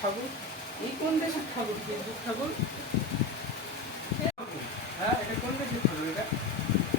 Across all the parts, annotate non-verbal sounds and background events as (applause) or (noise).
ঠাকুর। এই কোন দেশের ঠাকুর? ফেসবুক ঠাকুর। হ্যাঁ এটা কোন দেশের ঠাকুর এটা?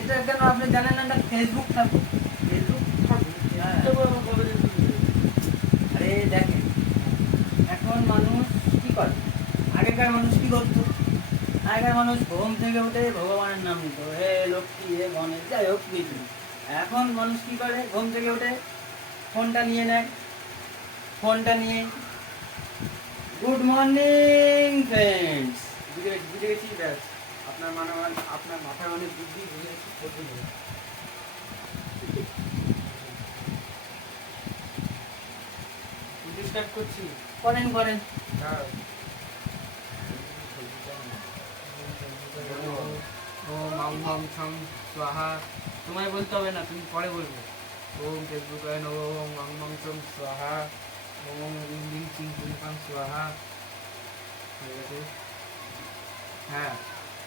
এটা কেন আপনি জানেন না এটা ফেসবুক ঠাকুর। ফেসবুক ঠাকুর হ্যাঁ। আরে দেখেন এখন মানুষ কি করে? আগেকার মানুষ কি করতো? আগেকার মানুষ ঘুম থেকে উঠে ভগবানের নাম নিত হে লক্ষ্মী হে গণেশ যাই হোক কিছু এখন মানুষ কি করে? ঘুম থেকে উঠে ফোনটা নিয়ে নেয়। ফোনটা নিয়ে গুড মর্নিং ফ্রেন্ডস বুঝে গেছি বুঝে গেছি ব্যাস। আপনার মানে আপনার মাথায় অনেক বুদ্ধি বুঝে গেছি হবে স্টার্ট করছি। করেন করেন। দাঁড়াও। ওম আম হম ছম স্বাহা। তোমায় বলতে হবে না তুমি পরে বলবে। ওম ফেসবুক ওম আম হম ছম স্বাহা। ওম রিং রিং চিং চিং পাং স্বাহা ঠিক আছে হ্যাঁ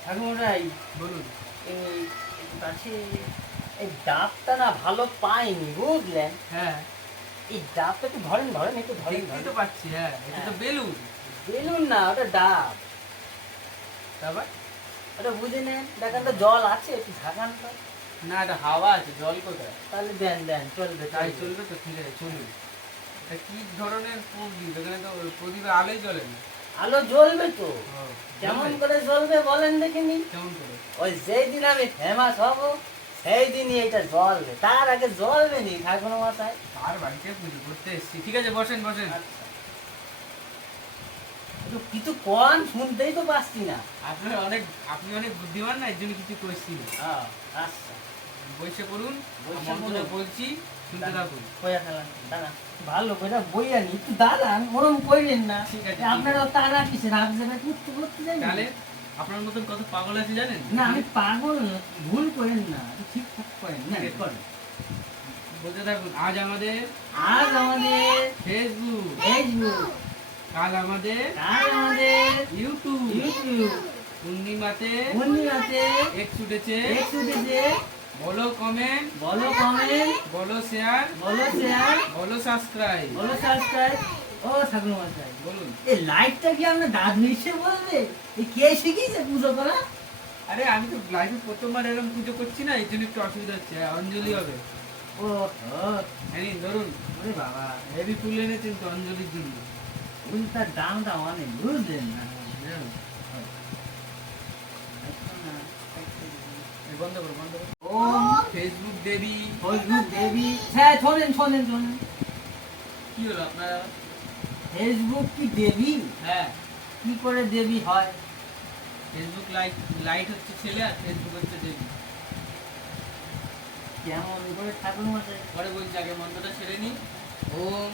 ঠাকুমারাই বলুন এই কাছে এই ডাবটা না ভালো পাইনি বুঝলেন হ্যাঁ এই ডাবটা একটু ধরেন ধরেন একটু ধরেন তো পাচ্ছি হ্যাঁ এটা তো হ্যাঁ। বেলুন বেলুন না ওটা ডাব তারপর ওটা বুঝে নেন দেখেন তো জল আছে একটু ঢাকান তো না এটা হাওয়া আছে জল কোথায় তাহলে দেন দেন চলবে তাই চলবে তো ঠিক আছে চলুন কি ধরনের প্রদীপ এখানে তো প্রদীপে আলোই জ্বলে না। আলো জ্বলবে তো। কেমন করে জ্বলবে বলেন দেখিনি কেমন করে? ওই যেই দিন আমি ফেমাস হব সেই দিনই এটা জ্বলবে। তার আগে জ্বলবে নি ঠাকুর মাথায় বাড়িতে পুজো করতে এসেছি। ঠিক আছে বসেন বসেন। আচ্ছা। কিছু কন শুনতেই তো পাচ্ছি না। আপনার অনেক আপনি অনেক বুদ্ধিমান না এর জন্য কিছু করছি না। হ্যাঁ, আচ্ছা। বসে করুন বলছি। শুনতে থাকুন কইয়া খেলাম দাঁড়া ভালো করে বইয়া নি একটু দাঁড়ান ওরম কইলেন না আপনারা তারা কিসে রাত যাবে করতে করতে যাবেন আপনার মতন কত পাগল আছে জানেন না আমি পাগল ভুল করেন না ঠিকঠাক করেন না করেন বলতে থাকুন আজ আমাদের আজ আমাদের ফেসবুক ফেসবুক কাল আমাদের কাল আমাদের ইউটিউব ইউটিউব পূর্ণিমাতে পূর্ণিমাতে এক ছুটেছে এক্স উঠেছে বলো কমেন্ট বলো কমেন্ট বলো শেয়ার বলো শেয়ার বলো সাবস্ক্রাইব বলো সাবস্ক্রাইব ও ঠাকুর মশাই। বলুন। এই লাইটটা কি আপনার দাদু এসে বলবে? এই কে শিখিয়েছে পুজো করা? আরে আমি তো লাইফে প্রথমবার এরকম পুজো করছি না এই জন্য একটু অসুবিধা হচ্ছে অঞ্জলি হবে। ও হ্যাঁ ধরুন। ওরে বাবা। হেভি ফুল এনেছেন তো অঞ্জলির জন্য। ফুলটার দামটা অনেক বুঝলেন না? হ্যাঁ, বন্ধ করো বন্ধ করো। ওম ফেসবুক দেবী। ফেসবুক দেবী। হ্যাঁ শোনেন শোনেন শোনেন। কি হলো আপনারা? ফেসবুক কি দেবী? হ্যাঁ। কি করে দেবী হয়? ফেসবুক লাইট লাইট হচ্ছে ছেলে আর ফেসবুক হচ্ছে দেবী। কেমন করে ঠাকুর মশাই? পরে বলছি আগে মন্ত্রটা ছেড়ে নি ওম।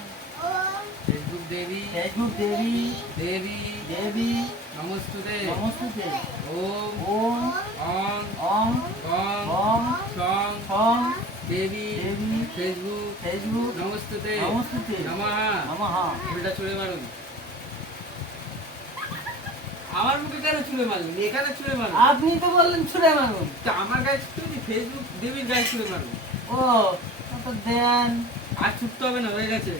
ফেসবুক দেবী। ফেসবুক দেবী। দেবী। দেবী। নমস্তুতে। নমস্তুতে। ওম। ওম। অং। ওম গং ওম সং ওম দেবী দেবী ফেসবুক ফেসবুক নমস্তুতে নমস্তুতে নমঃ। নমঃ। ফুলটা ছুঁড়ে মারুন। আমার মুখে কেন ছুঁড়ে মারুন? এখানে ছুঁড়ে মারুন? আপনি তো বললেন ছুড়ে মারুন। তা আমার গায়ে ছুঁড়ে ফেসবুক দেবীর গায়ে ছুঁড়ে মারুন। ও তো দেন। আর ছুটতে হবে না হয়ে গেছে।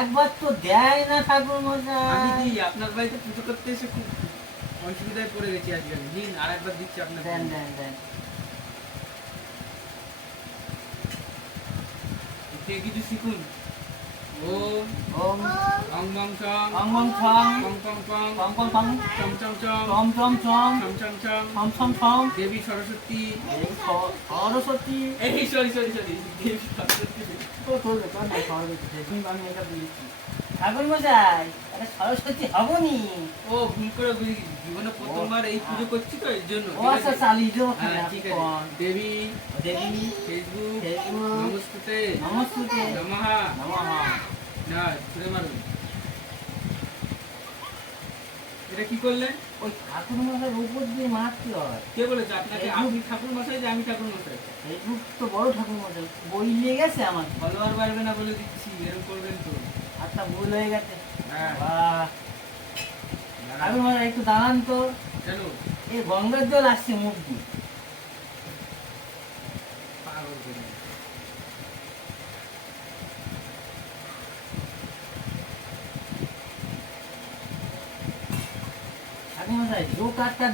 একবার তো দেয় না ঠাকুর আমি মশাই কি আপনার বাড়িতে পুজো করতে এসে খুব অসুবিধায় পড়ে গেছি আজকে আমি দিন আর একবার দিচ্ছি আপনার দেন দেন দেন। থেকে কিছু শিখুন? সরস্বতী। সরস্বতী। এই sorry sorry sorry. Devi Saraswati. ও তোর ব্যাপার না সরস্বতী আমি এটা বলেছি ঠাকুর মশাই এটা সরস্বতী হবনি। ও ভুল করে বুঝে জীবনে প্রথমবার এই পুজো করছি তো এর জন্য। ও আচ্ছা হ্যাঁ ঠিক আছে। দেবী দেবী ফেসবুক ফেসবুক। নমস্তুতে। নমস্তুতে। নমঃ। নমঃ। না ছুড়ে মারুন। এটা কি করলেন ওই ঠাকুর মশাইয়ের উপর দিয়ে মারতে হয়। কে বলেছে? আপনাকে। আপনি ঠাকুর মশাই যে আমি ঠাকুর মশাই? ফেসবুক তো বড় ঠাকুর মশাই। বই নিয়ে গেছে আমার। ফলোয়ার বাড়বে না বলে দিচ্ছি এরকম করবেন তো। আচ্ছা ভুল হয়ে গেছে। একটু দাঁড়ান তো। এই গঙ্গার জল আসছে মুখ দিয়ে।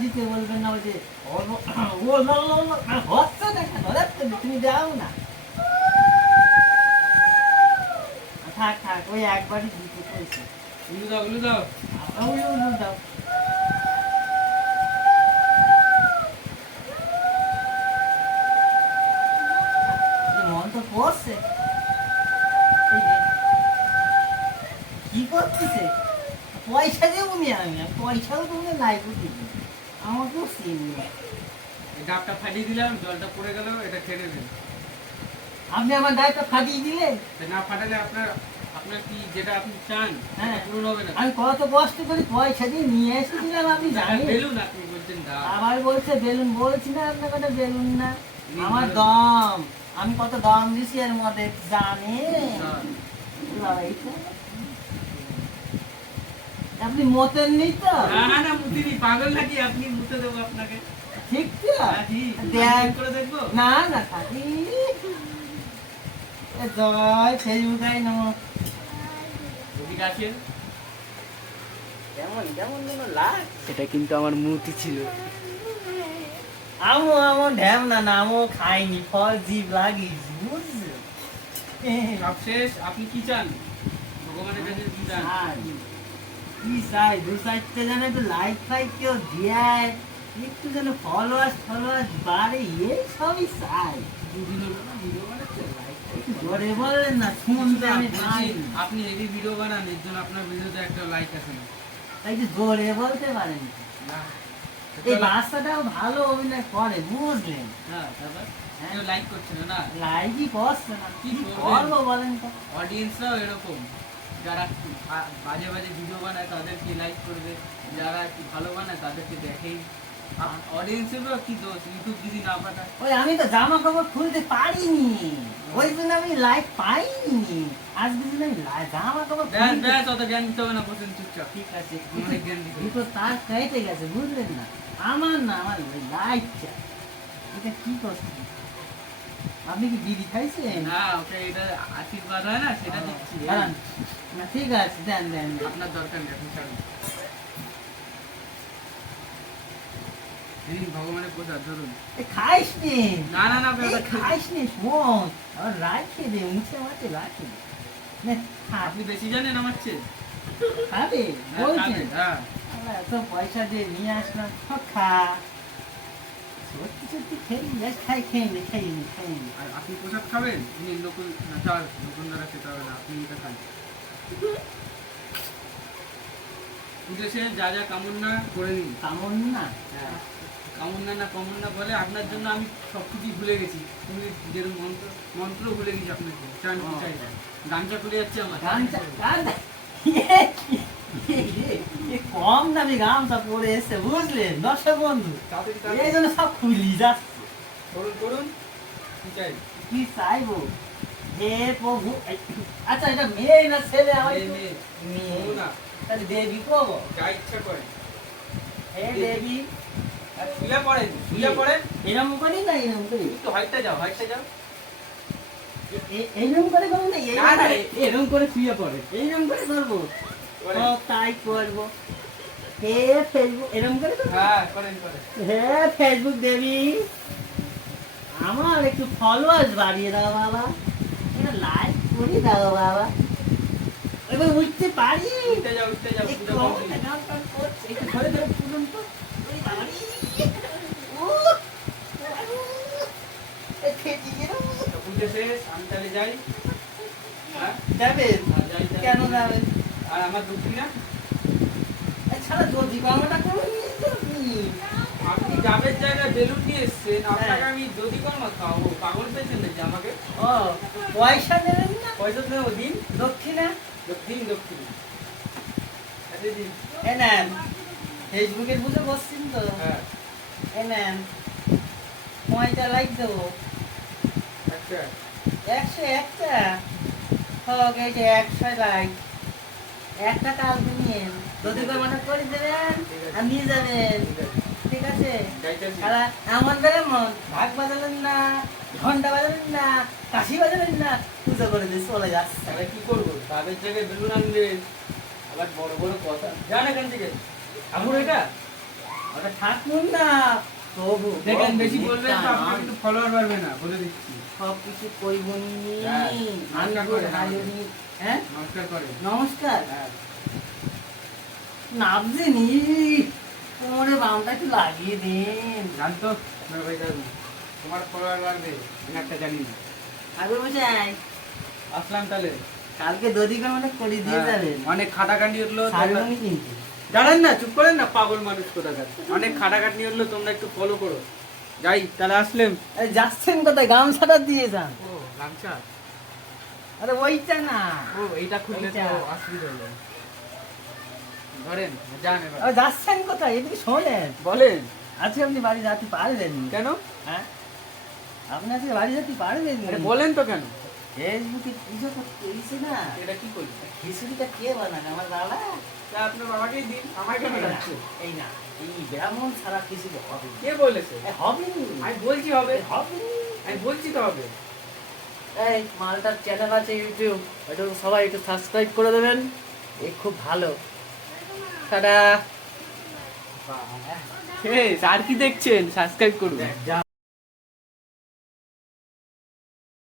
দিতে বলবেন না ওই যে ও হচ্ছে দেখেন তুমি যাও না। ওই একবারই দিতে কইছে। উলু দাও উলু দাও। ওই ওই দাও। মন তো পড়ছে। কি করতেছে? পয়সা দেবো নি আমি পয়সাও তুমি দিবি। আমাকেও সিন এই ডাবটা ফাটিয়ে দিলাম জলটা পড়ে গেল এটা ছেড়ে দিন আপনি আমার দায়িত্ব ফাটিয়ে দিলেন? না ফাটালে আপনার আপনার কি যেটা আপনি চান হ্যাঁ। পূরণ হবে না। আমি কত কষ্ট করে পয়সা দিয়ে নিয়ে এসেছিলাম আপনি জানেন? বেলুন আপনি বলছেন ডাব আবার বলছে বেলুন বলছি না আপনার কথা বেলুন না। আমার ভালো। দম। আমি কত দম দিছি এর মধ্যে জানে। আপনি মতেন নি তো? না না না। মুতিনি পাগল নাকি? আপনি মুতে দেবো আপনাকে। ঠিক তো? হ্যাঁ, দেখ। করে দেখব? না না এ জয় ফেসবুকাই নম। ওদিকে আসেন কেমন কেমন যেন লাগ। এটা কিন্তু আমার মুতি ছিল। আমো আমো ঢ্যাম না না আমো খাইনি ফল জিভ লাগিয়েছি বুঝছ? সব শেষ আপনি কি চান? ভগবানের কাছে কি চান? কি চাই? দু চারটে যেন একটু লাইক ফাইক কেউ দেয়। একটু যেন ফলোয়ার্স ফলোয়ার্স বাড়ে সবই চাই। দুদিন হলো না ভিডিও বানাচ্ছে like একটু জোরে বললেন না শুনতে আমি আপনি হেভি ভিডিও বানান এর জন্য আপনার ভিডিওতে একটা লাইক আসে না। একটু জোরে বলতে পারেন এই বাচ্চাটাও ভালো অভিনয় করে বুঝলেন? হ্যাঁ তারপর? হ্যাঁ। লাইক করছে না লাইকই করছে না। কি করব? বলেন তো? অডিয়েন্সরাও এরকম। যারা বাজে বাজে ভিডিও বানায় তাদেরকে লাইক করবে। যারা ভালো বানায় তাদেরকে দেখেই আমি তো জামা কাপড় খুলতে পারিনি। ওই জন্য আমি পাইনি। জন্য আমি জামা কাপড় ব্যাস ব্যাস অত জ্ঞান দিতে হবে না বসেন চুপচাপ। ঠিক আছে দুটো (laughs) তার খাইতে গেছে বুঝলেন না। আমার না আমার চাই এটা কি করছে? আপনি কি বিড়ি খাইছেন? না ওটা এটা আশীর্বাদ হয় না সেটা দিচ্ছি। না ঠিক আছে দেন দেন দেন। আপনার দরকার নেই আপনি ছাড়ুন এই ভগবানের প্রসাদ ধরুন। খাইস নি। না না না খাইস নি শোন। আবার রাখে দে মুছে মাছে রাখে দে। আপনি বেশি জানেন আমার চেয়ে? খাবে হ্যাঁ, বলছেন হ্যাঁ। আমরা এত পয়সা দিয়ে নিয়ে আসলাম সব খা। সত্যি সত্যি খেয়ে নি, বেশ খাই খেয়ে নি খেয়ে নি খেয়ে নি। আর আপনি প্রসাদ খাবেন? উনি নকুল না চাল নকুল দ্বারা খেতে হবে না আপনি এটা খান। যা যা কামনা করে নিন। কেমন? হ্যাঁ। কামনা না কামনা বলে আপনার জন্য আমি সব কিছুই ভুলে গেছি। তুমি যেরকম মন্ত্র মন্ত্র ভুলে গেছি আপনার জন্য। চান ও। চাই গানটা খুলে যাচ্ছে আমার। গামছা এ কি- এ- এ কম দামি গামছা পরে এসছে বুঝলেন? দর্শক বন্ধু এই জন্য সব খুলি যাচ্ছে করুন করুন কি চাই? কি চাইব? হে প্রভু আচ্ছা এটা মেয়ে না ছেলে? আমার মেয়ে, মেয়ে। না। তাহলে দেবী কব যা ইচ্ছা করেন হে দেবী শুয়ে পড়েন শুয়ে পড়েন এরম করি না এরম করি একটু হাইটটা যাও হাইটটা যাও। এ- এ- করে করব না এইরম না, না, করে। এরকম করে শুয়ে পড়েন এইরম করে করব। তাই করব। হে ফেসবুক এরম করে হ্যাঁ করেন করেন। হে ফেসবুক দেবী আমার একটু ফলোয়ার্স বাড়িয়ে দাও বাবা। লাইক করে দাও বাবা। এবার উঠতে পারি? উঠতে যাও উঠতে যাও একটু ধরে ধরে তো। ওরে বাবারে। ও, এ ফেটে গেল। তো শেষ আমি তাহলে যাই। হ্যাঁ? যাবেন? কেন যাবেন? আর আমার দক্ষিণা এছাড়া দর্জি কর্মটা করে নিয়েছেন আপনি। যাবের জায়গায় বেলুন নিয়ে এসছেন আপনাকে হ্যাঁ। আমি দধি কর্মা খাওয়াবো পাগল পেয়েছেন নাকি আমাকে? ও, পয়সা দেবেন না? পয়সা দেবো দিন। দক্ষিণা? দক্ষিণ দক্ষিণ। আচ্ছা দিন। এ নেন। ফেসবুকে বুঝে বসছেন তো। হ্যাঁ। এ নেন। পয়সা লাইক দেবো। একশো একটা? হোক এই যে একশো লাইক একটা কাল নিয়ে যদি কর্মটা করে দেবেন আর নিয়ে যাবেন। ঠিক আছে। সারা এমন বেড়ে মন। ঢাক বাজালেন না ঘণ্টা বাজালেন না কাশি বাজালেন না পুজো করে দিয়ে চলে যাচ্ছে। তাহলে কি করব? তাদের জায়গায় বেলুন আনলেন আবার বড় বড় কথা। যান এখান থেকে। আমার এটা? ওটা ঠাকুর না প্রভু দেখেন বেশি বলবেন তো আপনার কিন্তু ফলোয়ার বাড়বে না বলে দিচ্ছি। সব কিছু কইবনি নমস্কার করে দাও। হাজুরি হ্যাঁ? নমস্কার করে। নমস্কার। নাবজে নি। কোমরে বামটা একটু লাগিয়ে দিন। জানতো? আপনার ভাই তোমার ফলোয়ার বাড়বে একটা জানি না। আসলাম তাহলে। কালকে করে দিয়ে হ্যাঁ, যাবেন। অনেক খাটাখাটি তোমরা- কিন্তু। জানেন না চুপ করেন না পাগল মানুষ কোথাকার? অনেক খাটাখাটনি হলো তোমরা একটু ফলো করো। যাই তাহলে আসলেন। আরে যাচ্ছেন কোথায়? গামছাটা দিয়ে যান। ও গামছা? আরে ওইটা না। ও এইটা খুললে তো অসুবিধা হবে ধরেন যান এবার। যাচ্ছেন কোথায়? এদিকে শোনেন। বলেন। আজকে আপনি বাড়ি যেতে পারবেন কেন? হ্যাঁ? আপনি আজকে বাড়ি যেতে পারবেন বলেন তো কেন? ফেসবুকে পুজো করতে না এটা কি করি খিচুড়িটা কে বানান আমার বাবা? তা আপনার বাবাকেই দিন আমার কেন যাচ্ছে এই না এই ব্রাহ্মণ ছাড়া খিচুড়ি হবে কে বলেছে? হবে আমি বলছি হবে। হবে আমি বলছি তো হবে। এই মালটার চ্যানেল আছে ইউটিউব একটু সবাই একটু সাবস্ক্রাইব করে দেবেন। এই খুব ভালো। টাটা। আর কি দেখছেন? সাবস্ক্রাইব করুন।